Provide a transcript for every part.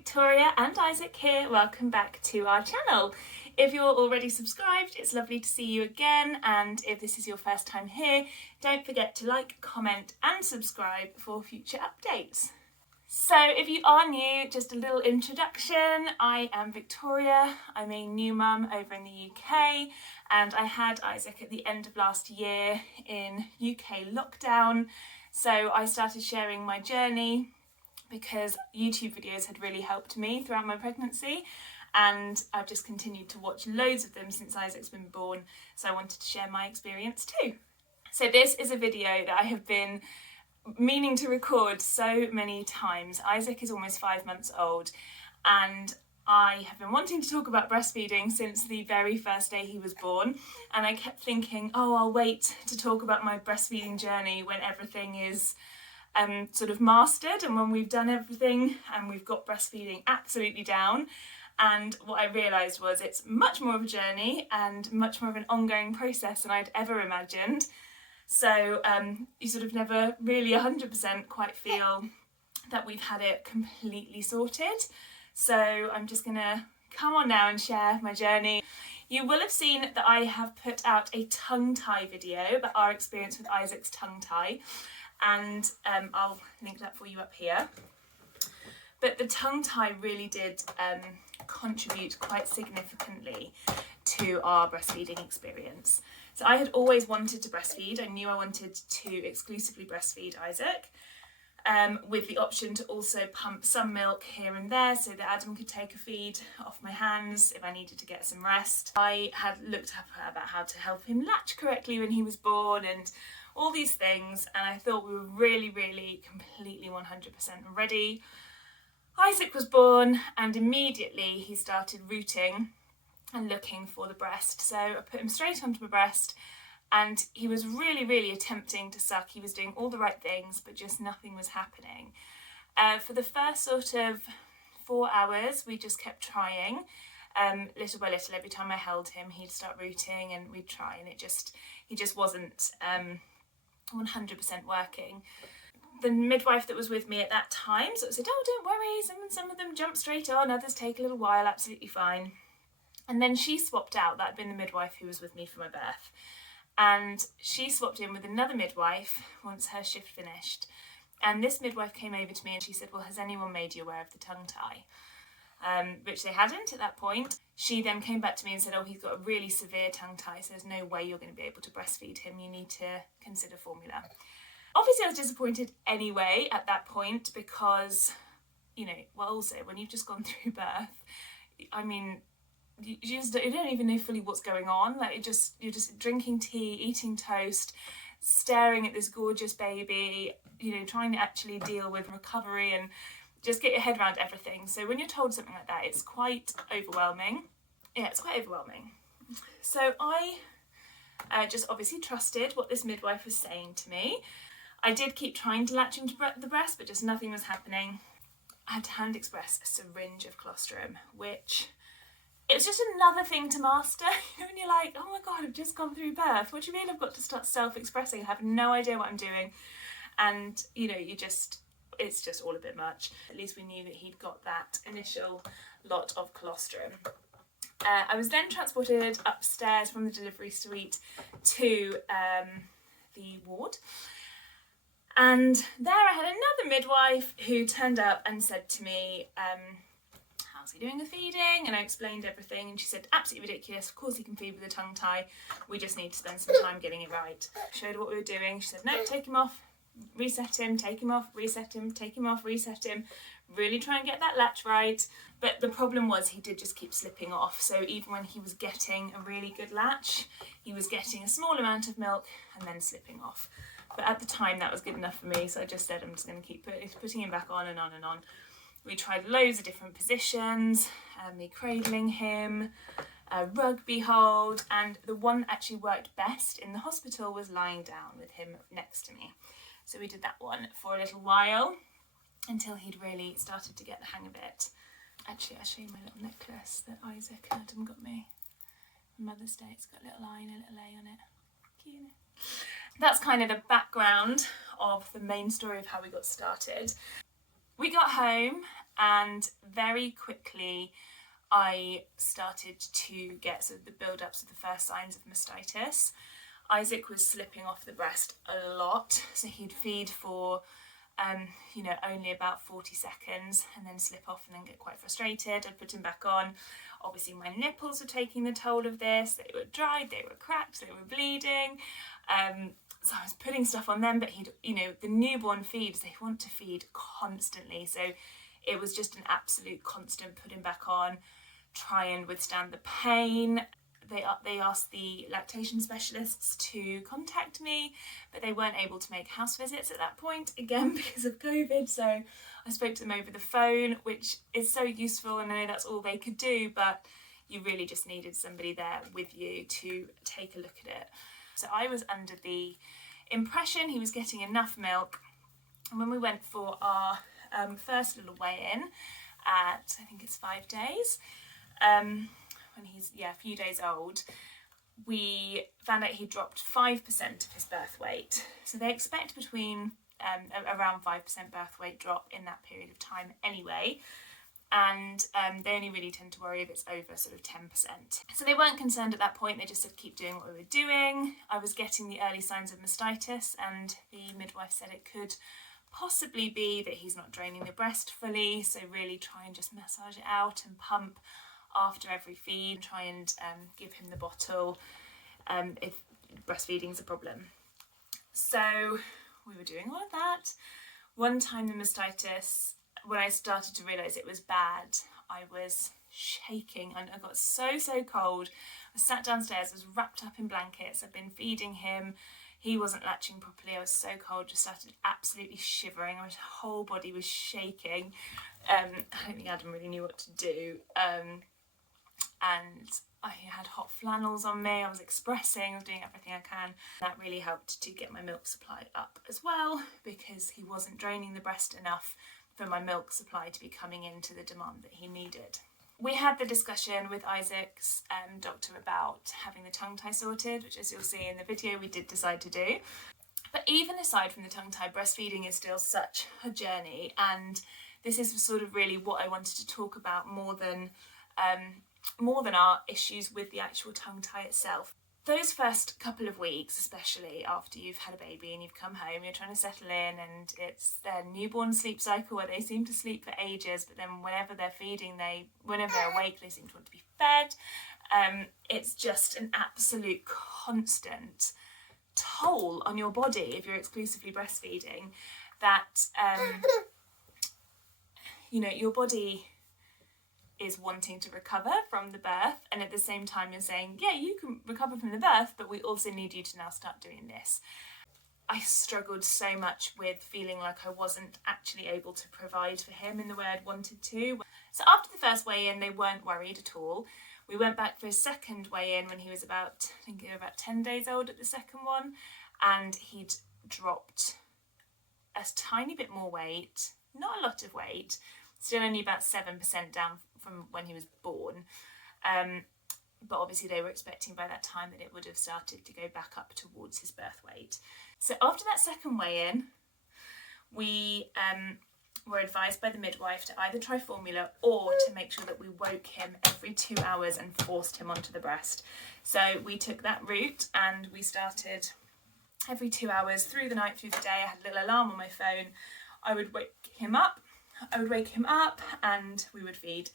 Victoria and Isaac here. Welcome back to our channel. If you're already subscribed, it's lovely to see you again, and if this is your first time here, don't forget to like, comment and subscribe for future updates. So if you are new, just a little introduction. I am Victoria. I'm a new mum over in the UK, and I had Isaac at the end of last year in UK lockdown. So I started sharing my journey because YouTube videos had really helped me throughout my pregnancy, and I've just continued to watch loads of them since Isaac's been born, so I wanted to share my experience too. So this is a video that I have been meaning to record so many times. Isaac is almost 5 months old, and I have been wanting to talk about breastfeeding since the very first day he was born, and I kept thinking, oh, I'll wait to talk about my breastfeeding journey when everything is sort of mastered and when we've done everything and we've got breastfeeding absolutely down. And what I realised was it's much more of a journey and much more of an ongoing process than I'd ever imagined. So you sort of never really 100% quite feel that we've had it completely sorted. So I'm just gonna come on now and share my journey. You will have seen that I have put out a tongue tie video about our experience with Isaac's tongue tie, and I'll link that for you up here. But the tongue tie really did contribute quite significantly to our breastfeeding experience. So I had always wanted to breastfeed. I knew I wanted to exclusively breastfeed Isaac, with the option to also pump some milk here and there so that Adam could take a feed off my hands if I needed to get some rest. I had looked up about how to help him latch correctly when he was born and all these things, and I thought we were really completely 100% ready. Isaac was born, and immediately he started rooting and looking for the breast. So I put him straight onto my breast, and he was really attempting to suck. He was doing all the right things, but just nothing was happening. For the first sort of 4 hours, we just kept trying. Little by little, every time I held him, he'd start rooting, and we'd try, and he just wasn't 100% working. The midwife that was with me at that time sort of said, oh, don't worry, some of them jump straight on, others take a little while, absolutely fine. And then she swapped out. That had been the midwife who was with me for my birth, and she swapped in with another midwife once her shift finished. And this midwife came over to me and she said, well, has anyone made you aware of the tongue tie? Which they hadn't at that point. She then came back to me and said, oh, he's got a really severe tongue tie, so there's no way you're going to be able to breastfeed him. You need to consider formula. Obviously, I was disappointed anyway at that point because, you know, well, also when you've just gone through birth, I mean, you don't even know fully what's going on. Like, you're just drinking tea, eating toast, staring at this gorgeous baby, you know, trying to actually deal with recovery and just get your head around everything. So when you're told something like that, it's quite overwhelming. Yeah, it's quite overwhelming. So I just obviously trusted what this midwife was saying to me. I did keep trying to latch him to the breast, but just nothing was happening. I had to hand express a syringe of colostrum, which it's just another thing to master. And you're like, oh my God, I've just gone through birth. What do you mean I've got to start self-expressing? I have no idea what I'm doing. And, you know, it's just all a bit much. At least we knew that he'd got that initial lot of colostrum. I was then transported upstairs from the delivery suite to the ward. And there I had another midwife who turned up and said to me, how's he doing with feeding? And I explained everything, and she said, absolutely ridiculous, of course he can feed with a tongue tie, we just need to spend some time getting it right. Showed her what we were doing. She said, no, take him off, reset him, take him off, reset him, take him off, reset him, really try and get that latch right. But the problem was he did just keep slipping off. So even when he was getting a really good latch, he was getting a small amount of milk and then slipping off. But at the time that was good enough for me, so I just said I'm just going to keep putting him back on and on and on. We tried loads of different positions, me cradling him, a rugby hold, and the one that actually worked best in the hospital was lying down with him next to me. So we did that one for a little while until he'd really started to get the hang of it. Actually, I'll show you my little necklace that Isaac and Adam got me on Mother's Day. It's got a little eye and a little A on it. Cute. That's kind of the background of the main story of how we got started. We got home and very quickly I started to get sort of the build-ups of the first signs of mastitis. Isaac was slipping off the breast a lot, so he'd feed for only about 40 seconds and then slip off and then get quite frustrated. I'd put him back on. Obviously my nipples were taking the toll of this. They were dried, they were cracked, they were bleeding. So I was putting stuff on them, but the newborn feeds, they want to feed constantly. So it was just an absolute constant put him back on, try and withstand the pain. They asked the lactation specialists to contact me, but they weren't able to make house visits at that point, again because of COVID, so I spoke to them over the phone, which is so useful, and I know that's all they could do, but you really just needed somebody there with you to take a look at it. So I was under the impression he was getting enough milk, and when we went for our first little weigh-in at, I think it's 5 days, when he's a few days old, we found out he dropped 5% of his birth weight. So they expect between around 5% birth weight drop in that period of time anyway, and they only really tend to worry if it's over sort of 10%. So they weren't concerned at that point, they just said keep doing what we were doing. I was getting the early signs of mastitis, and the midwife said it could possibly be that he's not draining the breast fully, so really try and just massage it out and pump after every feed, try and give him the bottle if breastfeeding's a problem. So we were doing all of that. One time the mastitis, when I started to realise it was bad, I was shaking and I got so cold. I sat downstairs, I was wrapped up in blankets, I'd been feeding him, he wasn't latching properly, I was so cold, just started absolutely shivering, my whole body was shaking. I don't think Adam really knew what to do. And I had hot flannels on me, I was expressing, I was doing everything I can. That really helped to get my milk supply up as well, because he wasn't draining the breast enough for my milk supply to be coming into the demand that he needed. We had the discussion with Isaac's doctor about having the tongue tie sorted, which, as you'll see in the video, we did decide to do. But even aside from the tongue tie, breastfeeding is still such a journey, and this is sort of really what I wanted to talk about more than our issues with the actual tongue tie itself. Those first couple of weeks, especially after you've had a baby and you've come home, you're trying to settle in, and it's their newborn sleep cycle where they seem to sleep for ages, but then whenever they're feeding, whenever they're awake, they seem to want to be fed. It's just an absolute constant toll on your body if you're exclusively breastfeeding, that your body is wanting to recover from the birth, and at the same time you're saying, yeah, you can recover from the birth, but we also need you to now start doing this. I struggled so much with feeling like I wasn't actually able to provide for him in the way I'd wanted to. So after the first weigh-in, they weren't worried at all. We went back for a second weigh-in when he was about 10 days old at the second one, and he'd dropped a tiny bit more weight, not a lot of weight, still only about 7% down from when he was born, but obviously they were expecting by that time that it would have started to go back up towards his birth weight. So after that second weigh-in, we were advised by the midwife to either try formula or to make sure that we woke him every 2 hours and forced him onto the breast. So we took that route, and we started every 2 hours through the night, through the day. I had a little alarm on my phone. I would wake him up, and we would feed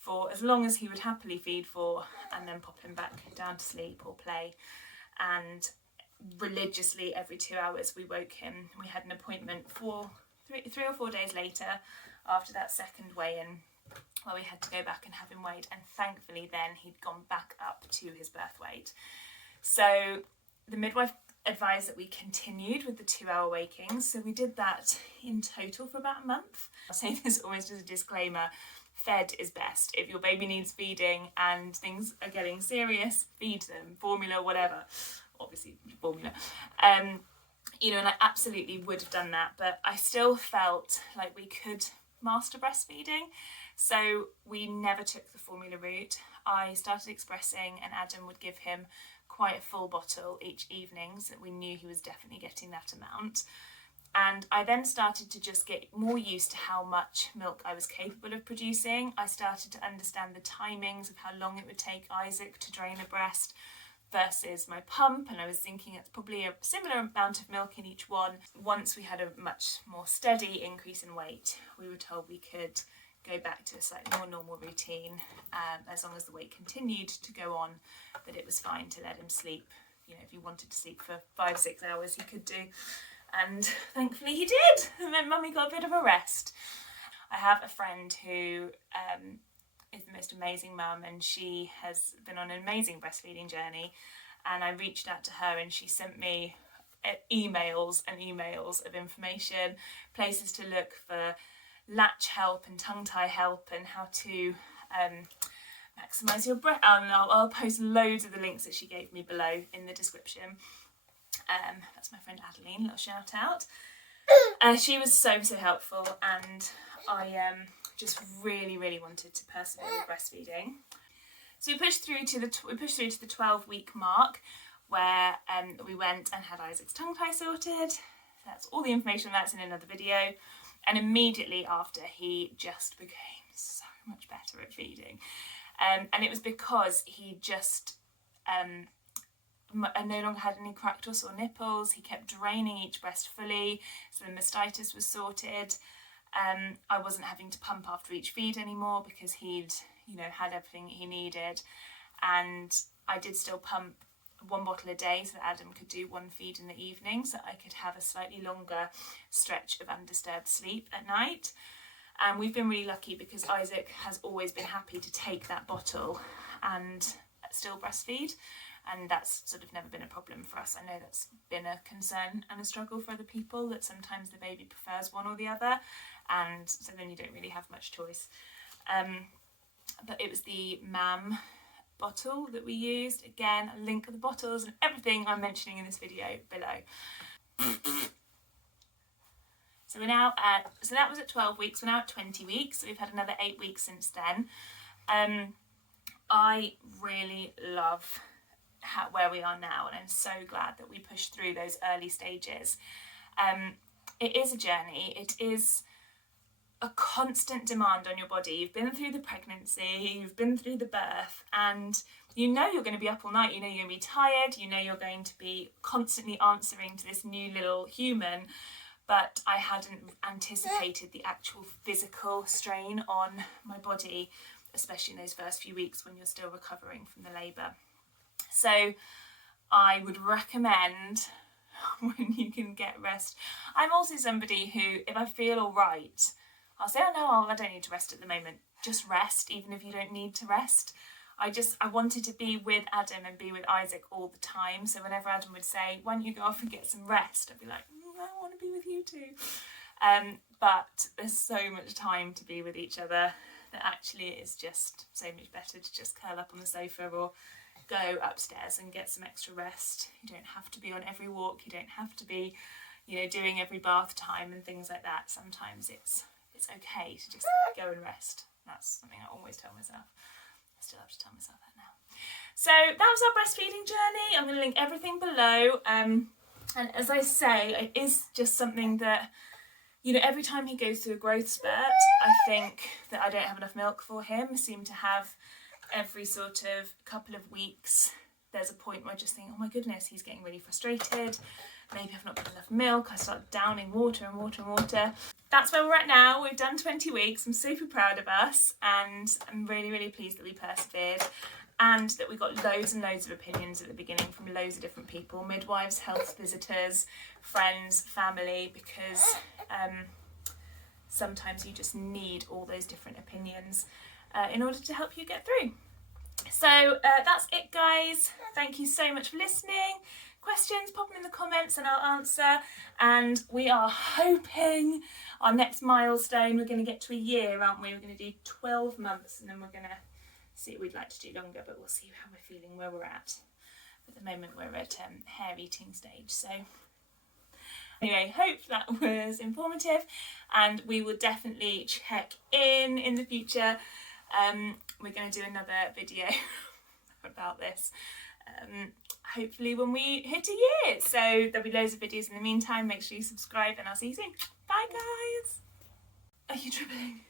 for as long as he would happily feed for, and then pop him back down to sleep or play. And religiously every 2 hours we woke him. We had an appointment for three or 4 days later after that second weigh-in, where we had to go back and have him weighed, and thankfully then he'd gone back up to his birth weight. So the midwife advised that we continued with the 2 hour wakings, so we did that in total for about a month. I'll say this almost as a disclaimer, fed is best. If your baby needs feeding and things are getting serious, feed them, formula, whatever, obviously formula. And I absolutely would have done that, but I still felt like we could master breastfeeding, so we never took the formula route. I started expressing, and Adam would give him quite a full bottle each evening, so that we knew he was definitely getting that amount. And I then started to just get more used to how much milk I was capable of producing. I started to understand the timings of how long it would take Isaac to drain a breast versus my pump, and I was thinking it's probably a similar amount of milk in each one. Once we had a much more steady increase in weight, we were told we could go back to a slightly more normal routine, as long as the weight continued to go on, that it was fine to let him sleep. You know, if he wanted to sleep for 5-6 hours, he could do. And thankfully he did. It meant Mummy got a bit of a rest. I have a friend who is the most amazing mum, and she has been on an amazing breastfeeding journey, and I reached out to her and she sent me emails and emails of information, places to look for latch help and tongue tie help, and how to maximise your breath. I'll post loads of the links that she gave me below in the description. That's my friend Adeline, little shout out. She was so helpful, and I just really wanted to persevere with breastfeeding. So we pushed through to the 12-week mark, where we went and had Isaac's tongue tie sorted. That's all the information that's in another video. And immediately after, he just became so much better at feeding. And it was because he just no longer had any cracked or sore nipples. He kept draining each breast fully, so the mastitis was sorted. I wasn't having to pump after each feed anymore because he'd, had everything he needed. And I did still pump 1 bottle a day so that Adam could do 1 feed in the evening, so I could have a slightly longer stretch of undisturbed sleep at night. And we've been really lucky because Isaac has always been happy to take that bottle and still breastfeed, and that's sort of never been a problem for us. I know that's been a concern and a struggle for other people, that sometimes the baby prefers one or the other, and so then you don't really have much choice. But it was the MAM bottle that we used. Again, a link of the bottles and everything I'm mentioning in this video below. So we're now at, so that was at 12 weeks, we're now at 20 weeks, so we've had another 8 weeks since then. I really love where we are now, and I'm so glad that we pushed through those early stages. It is a journey, it is a constant demand on your body. You've been through the pregnancy, you've been through the birth, and you know you're going to be up all night, you know you're going to be tired, you know you're going to be constantly answering to this new little human, but I hadn't anticipated the actual physical strain on my body, especially in those first few weeks when you're still recovering from the labour. So I would recommend, when you can get rest. I'm also somebody who, if I feel all right, I'll say, oh no, I don't need to rest at the moment. Just rest, even if you don't need to rest. I wanted to be with Adam and be with Isaac all the time. So whenever Adam would say, why don't you go off and get some rest? I'd be like, I want to be with you too. But there's so much time to be with each other that actually it is just so much better to just curl up on the sofa or go upstairs and get some extra rest. You don't have to be on every walk. You don't have to be, doing every bath time and things like that. Sometimes it's okay to just go and rest. That's something I always tell myself. I still have to tell myself that now. So that was our breastfeeding journey. I'm going to link everything below. And as I say, it is just something that, every time he goes through a growth spurt, I think that I don't have enough milk for him. I seem to have every sort of couple of weeks, there's a point where I just think, oh my goodness, he's getting really frustrated. Maybe I've not got enough milk. I start downing water and water and water. That's where we're at now. We've done 20 weeks. I'm super proud of us, and I'm really pleased that we persevered, and that we got loads and loads of opinions at the beginning from loads of different people, midwives, health visitors, friends, family, because sometimes you just need all those different opinions in order to help you get through. So that's it, guys. Thank you so much for listening. Questions, pop them in the comments and I'll answer. And we are hoping our next milestone, we're going to get to a year, aren't we? We're going to do 12 months and then we're going to see what we'd like to do longer, but we'll see how we're feeling, where we're at. At the moment we're at hair eating stage. So anyway, hope that was informative, and we will definitely check in the future. We're going to do another video about this. hopefully when we hit a year. So there'll be loads of videos in the meantime. Make sure you subscribe and I'll see you soon. Bye guys. Are you dribbling?